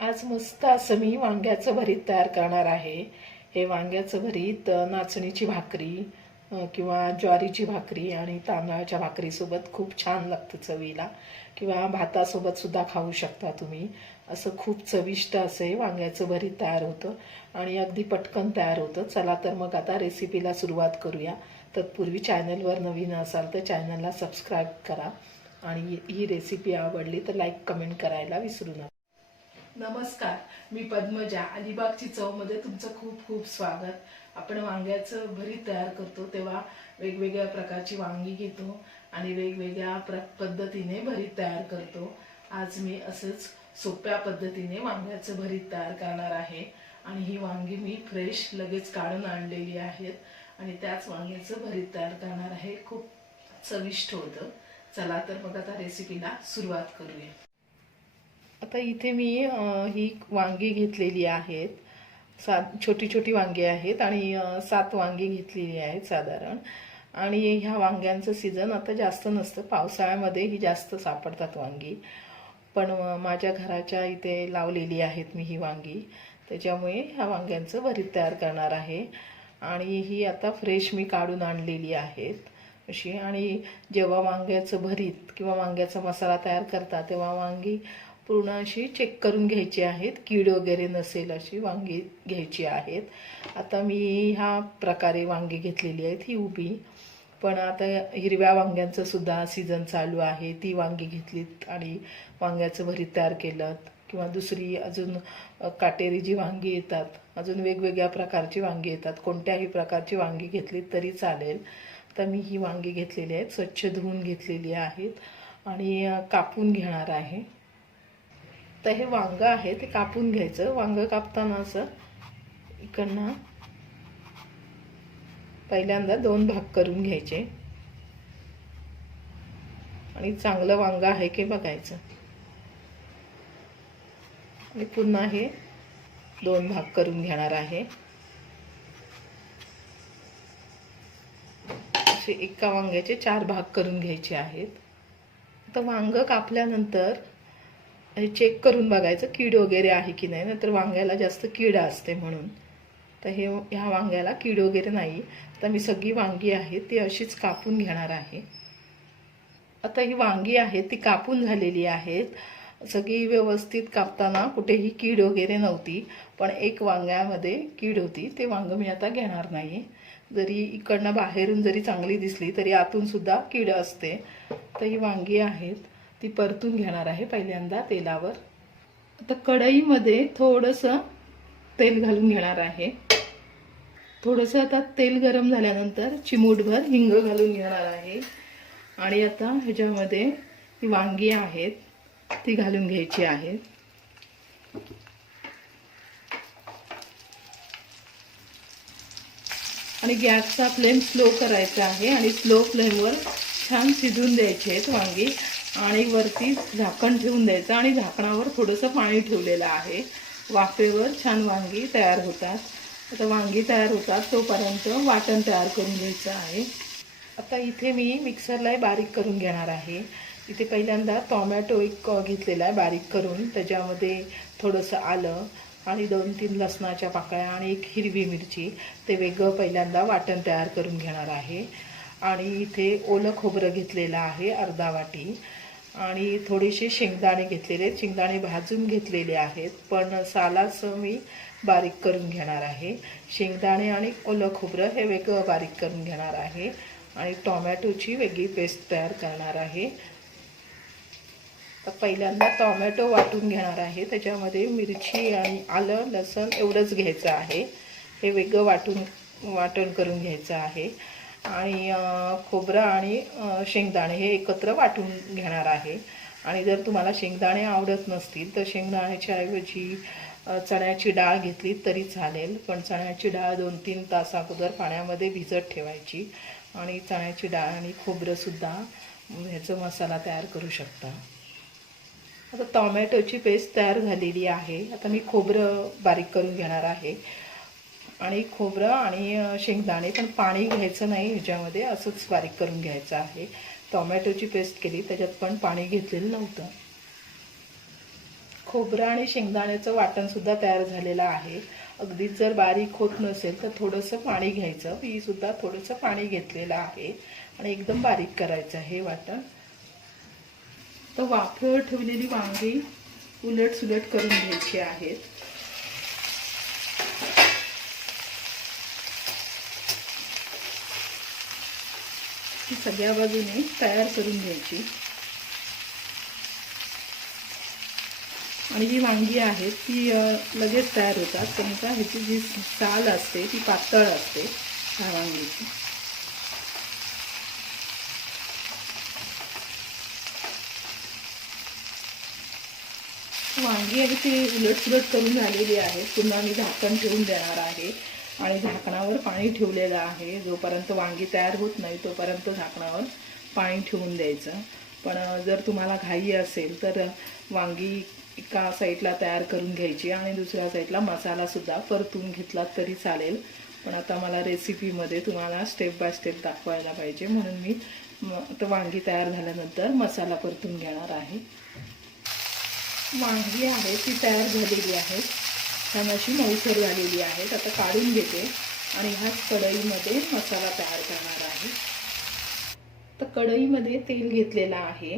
आज मस्त असं मी वांग्याचं भरीत तयार करणार आहे. हे वांग्याचं भरीत नाचणीची भाकरी किंवा ज्वारीची भाकरी आणि तांदळाच्या भाकरीसोबत खूप छान लागतं चवीला. किंवा भातासोबत सुद्धा खाऊ शकता तुम्ही. असं खूप चविष्ट असं हे वांग्याचं भरीत तयार होतं आणि अगदी पटकन तयार होतं. चला तर मग आता रेसिपीला सुरुवात करूया. तत्पूर्वी चॅनलवर नवीन असाल तर चॅनलला सबस्क्राईब करा. आणि ही रेसिपी आवडली तर लाईक कमेंट करायला विसरू नका. नमस्कार मी पद्मजा. अलिबागची चवमध्ये तुमचं खूप खूप स्वागत. आपण वांग्याचं भरीत तयार करतो तेव्हा वेगवेगळ्या प्रकारची वांगी घेतो आणि वेगवेगळ्या प्र पद्धतीने भरीत तयार करतो. आज मी असंच सोप्या पद्धतीने वांग्याचं भरीत तयार करणार आहे आणि ही वांगी मी फ्रेश लगेच काढून आणलेली आहेत आणि त्याच वांग्याचं भरीत तयार करणार आहे. खूप चविष्ट होतं. चला तर मग आता रेसिपीला सुरुवात करूया. आता इथे मी ही वांगी घेतलेली आहेत. सात छोटी छोटी वांगी आहेत आणि सात वांगी घेतलेली आहेत साधारण. आणि ह्या वांग्यांचं सीझन आता जास्त नसतं. पावसाळ्यामध्ये ही जास्त सापडतात वांगी. पण माझ्या घराच्या इथे लावलेली आहेत मी ही वांगी. त्याच्यामुळे ह्या वांग्यांचं भरीत तयार करणार आहे. आणि ही आता फ्रेश मी काढून आणलेली आहेत अशी. आणि जेव्हा वांग्याचं भरीत किंवा वांग्याचा मसाला तयार करता तेव्हा वांगी पूर्ण अशी चेक करून घ्यायची आहेत. कीड वगैरे नसेल अशी वांगी घ्यायची आहेत. आता मी ह्या प्रकारे वांगी घेतलेली आहेत ही उभी. पण आता हिरव्या वांग्यांचं सुद्धा सीझन चालू आहे. ती वांगी घेतलीत आणि वांग्याचं भरीत तयार केलं. किंवा दुसरी अजून काटेरी जी वांगी येतात अजून वेगवेगळ्या प्रकारची वांगी येतात. कोणत्याही प्रकारची वांगी घेतली तरी चालेल. तर मी ही वांगी घेतलेली आहेत. स्वच्छ धुवून घेतलेली आहेत. आणि कापून घेणार आहे. तर हे वांग आहे ते कापून घ्यायचं. वांग कापताना असं इकडनं पहिल्यांदा दोन भाग करून घ्यायचे. आणि चांगलं वांग आहे की बघायचं. आणि पुन्हा हे दोन भाग करून घेणार आहे. असे एका वांग्याचे चार भाग करून घ्यायचे आहेत. आता वांग कापल्यानंतर चेक करून बघायचं कीड वगैरे आहे की नाही. नंतर वांग्याला जास्त कीड असते म्हणून. तर हे ह्या वांग्याला कीड वगैरे नाही. तर मी सगळी वांगी आहे ती अशीच कापून घेणार आहे. आता ही वांगी आहे ती कापून झालेली आहेत. सगळी व्यवस्थित कापताना कुठेही कीड वगैरे नव्हती. पण एक वांग्यामध्ये कीड होती. ते वांग मी आता घेणार नाही. जरी इकडनं बाहेरून जरी चांगली दिसली तरी आतूनसुद्धा कीड असते. तर ही वांगी आहेत. ती परतून घेणार आहे पहिल्यांदा तेलावर. आता कढईमध्ये थोडंसं तेल घालून घेणार आहे. थोडंसं आता तेल गरम झाल्यानंतर चिमूटभर हिंग घालून घेणार आहे. आणि आता ह्याच्यामध्ये ती वांगी आहेत ती घालून घ्यायची आहेत आणि गॅसचा फ्लेम स्लो करायचा आहे आणि स्लो फ्लेमवर छान शिजून द्यायचे आहेत वांगी. आणि वरती झाकण ठेवून द्यायचं आणि झाकणावर थोडंसं पाणी ठेवलेलं आहे. वाफेवर छान वांगी तयार होतात. आता वांगी तयार होतात तोपर्यंत वाटण तयार करून घ्यायचं आहे. आता इथे मी मिक्सरला बारीक करून घेणार आहे. इथे पहिल्यांदा टॉमॅटो एक घेतलेला आहे बारीक करून. त्याच्यामध्ये थोडंसं आलं आणि दोन तीन लसणाच्या पाकळ्या आणि एक हिरवी मिरची. ते वेगळं पहिल्यांदा वाटण तयार करून घेणार आहे. आणि इथे ओलं खोबरं घेतलेलं आहे अर्धा वाटी. आणि थोडेसे शेंगदाणे घेतलेले आहेत. शेंगदाणे भाजून घेतलेले आहेत. पण सालाचं मी बारीक करून घेणार आहे. शेंगदाणे आणि ओलं खोबरं हे वेगळं बारीक करून घेणार आहे. आणि टॉमॅटोची वेगळी पेस्ट तयार करणार आहे. तर पहिल्यांदा टॉमॅटो वाटून घेणार आहे. त्याच्यामध्ये मिरची आणि आलं लसण एवढंच घ्यायचं आहे. हे वेगळं वाटून वाटण करून घ्यायचं आहे. आणि खोबरं आणि शेंगदाणे हे एकत्र वाटून घेणार आहे. आणि जर तुम्हाला शेंगदाणे आवडत नसतील तर शेंगदाण्याच्या ऐवजी चण्याची डाळ घेतली तरी चालेल. पण चण्याची डाळ दोन तीन तास अगोदर पाण्यामध्ये भिजत ठेवायची. आणि चण्याची डाळ आणि खोबरंसुद्धा ह्याचं मसाला तयार करू शकता. आता टॉमॅटोची पेस्ट तयार झालेली आहे. आता मी खोबरं बारीक करून घेणार आहे. आणि खोबरं आणि शेंगदाणे पण पाणी घ्यायचं नाही ह्याच्यामध्ये. असंच बारीक करून घ्यायचं आहे. टॉमॅटोची पेस्ट केली त्याच्यात पण पाणी घेतलेलं नव्हतं. खोबरं आणि शेंगदाण्याचं वाटणसुद्धा तयार झालेलं आहे. अगदीच जर बारीक होत नसेल तर थोडंसं पाणी घ्यायचं. मी सुद्धा थोडंसं पाणी घेतलेलं आहे. आणि एकदम बारीक करायचं हे वाटण. तर वाफेवर ठेवलेली वांगी उलट सुलट करून घ्यायची आहेत सगळ्या बाजूने तयार करून घ्यायची. आणि जी वांगी आहेत ती लगेच तयार होतात. कारण का ह्याची जी साल असते ती पातळ असते ह्या वांगीची. वांगी आहे ती उलटसुलट करून झालेली आहे. पुन्हा मी झाकण ठेवून देणार आहे. आणि झाकणावर पाणी ठेवलेलं आहे. जोपर्यंत वांगी तयार होत नाही तोपर्यंत झाकणावर पाणी ठेवून द्यायचं. पण जर तुम्हाला घाई असेल तर वांगी एका साईडला तयार करून घ्यायची आणि दुसऱ्या साईडला मसालासुद्धा परतून घेतला तरी चालेल. पण आता मला रेसिपीमध्ये तुम्हाला स्टेप बाय स्टेप दाखवायला पाहिजे. म्हणून मी तर वांगी तयार झाल्यानंतर मसाला परतून घेणार आहे. वांगी आहे ती तयार झालेली आहे. छान अशी मऊसर झालेली आहेत आता काढून घेते आणि ह्याच कढईमध्ये मसाला तयार करणार आहे. तर कढईमध्ये तेल घेतलेलं आहे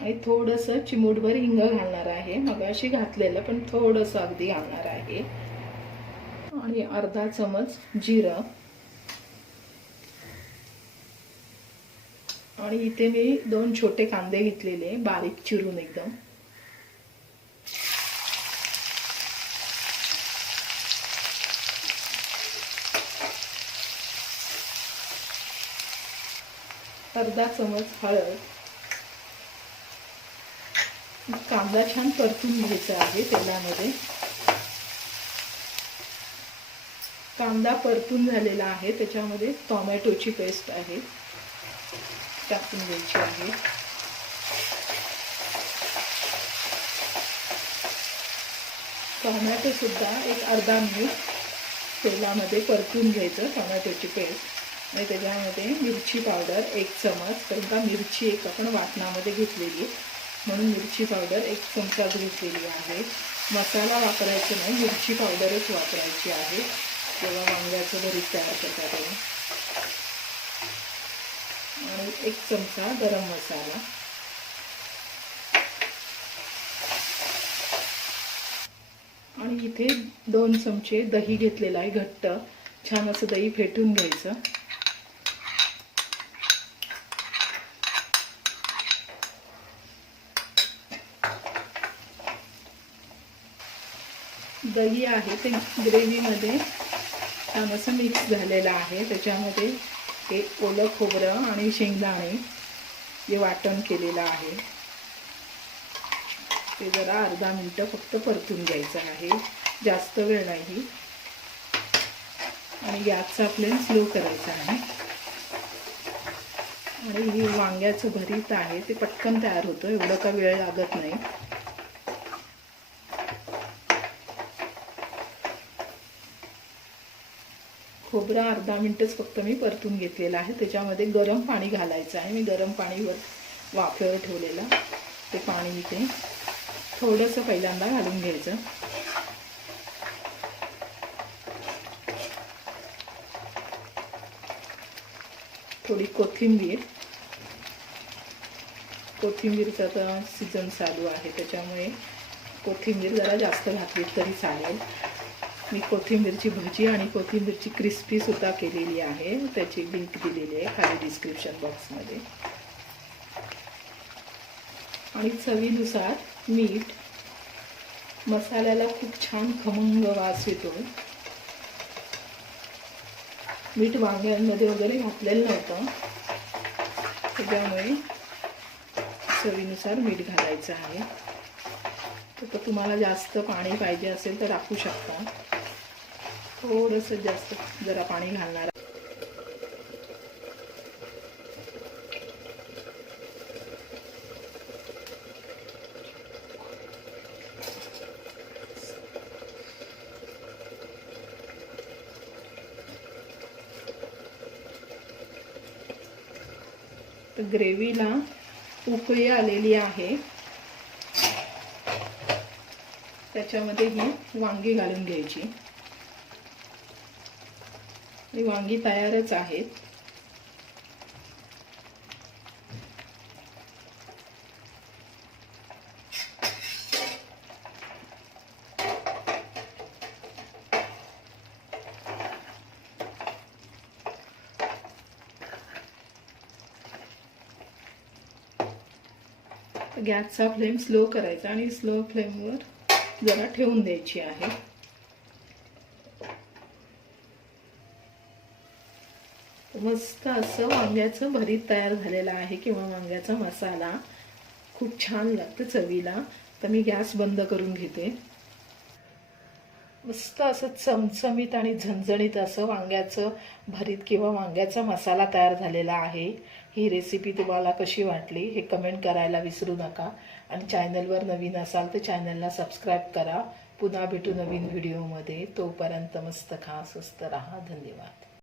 आणि थोडंसं चिमूटभर हिंग घालणार आहे. मग अशी घातलेलं पण थोडंसं अगदी घालणार आहे. आणि अर्धा चमच जिरं. आणि इथे मी दोन छोटे कांदे घेतलेले बारीक चिरून एकदम. अर्धा चमच हळद. कांदा छान परतून घ्यायचा आहे तेलामध्ये. कांदा परतून झालेला आहे त्याच्यामध्ये टोमॅटोची पेस्ट आहे. टाकून घ्यायची आहे. टोमॅटो सुद्धा एक अर्धा मिनिट तेलामध्ये परतून घ्यायचं टोमॅटोची पेस्ट. आणि त्याच्यामध्ये मिरची पावडर एक चमच कारण का मिरची एक आपण वाटणामध्ये घेतलेली आहे. म्हणून मिरची पावडर एक चमचाच घेतलेली आहे. मसाला वापरायचा नाही मिरची पावडरच वापरायची आहे. किंवा वांग्याचं भरीत तयार करतात आणि एक चमचा गरम मसाला. आणि इथे दोन चमचे दही घेतलेलं आहे घट्ट. छान असं दही फेटून घ्यायचं. दही आहे ते ग्रेव्हीमध्ये छान असं मिक्स झालेलं आहे. त्याच्यामध्ये हे ओलं खोबरं आणि शेंगदाणे जे वाटण केलेलं आहे. ते जरा अर्धा मिनटं फक्त परतून घ्यायचं आहे. जास्त वेळ नाही. आणि गॅसचा फ्लेम स्लो करायचा आहे. आणि ही वांग्याचं भरीत आहे. ते पटकन तयार होतं. एवढं का वेळ लागत नाही. खोबरा अर्धा मिनटच फक्त मी परतून घेतलेला आहे. त्याच्यामध्ये गरम पाणी घालायचं आहे. मी गरम पाणीवर वाफेवर ठेवलेलं. ते पाणी इथे थोडंसं पहिल्यांदा घालून घ्यायचं. थोडी कोथिंबीर. कोथिंबीरचा तर सीझन चालू आहे. त्याच्यामुळे कोथिंबीर जरा जास्त घातली तरी चालेल. मी कोथिंबीरची भजी आणि कोथिंबीरची क्रिस्पी सुद्धा केलेली आहे. त्याची लिंक दिलेली आहे खाली डिस्क्रिप्शन बॉक्समध्ये आणि चवीनुसार मीठ मसाल्याला खूप छान खमंग वास येतो. मीठ वांग्यांमध्ये वगैरे घातलेलं नव्हतं. त्याच्यामुळे चवीनुसार मीठ घालायचं आहे. तर तुम्हाला जास्त पाणी पाहिजे असेल तर टाकू शकता. थोडंसं जास्त जरा पाणी घालणार ग्रेव्हीला उकळी आलेली आहे. त्याच्यामध्ये ही वांगी घालून घ्यायची. ही वांगी तयारच आहेत. गॅसचा फ्लेम स्लो करायचा आणि स्लो फ्लेमवर जरा ठेवून द्यायची आहे. मस्त असं वांग्याचं भरीत तयार झालेलं आहे. किंवा वांग्याचा मसाला खूप छान लागतं चवीला. तर मी गॅस बंद करून घेते. मस्त असं चमचमीत आणि झणझणीत असं वांग्याचं भरीत किंवा वांग्याचा मसाला तयार झालेला आहे. ही रेसिपी तुम्हाला कशी वाटली हे कमेंट करायला विसरू नका. आणि चॅनलवर नवीन असाल तर चॅनलला सबस्क्राईब करा. पुन्हा भेटू नवीन व्हिडिओमध्ये तोपर्यंत मस्त खा स्वस्त राहा. धन्यवाद.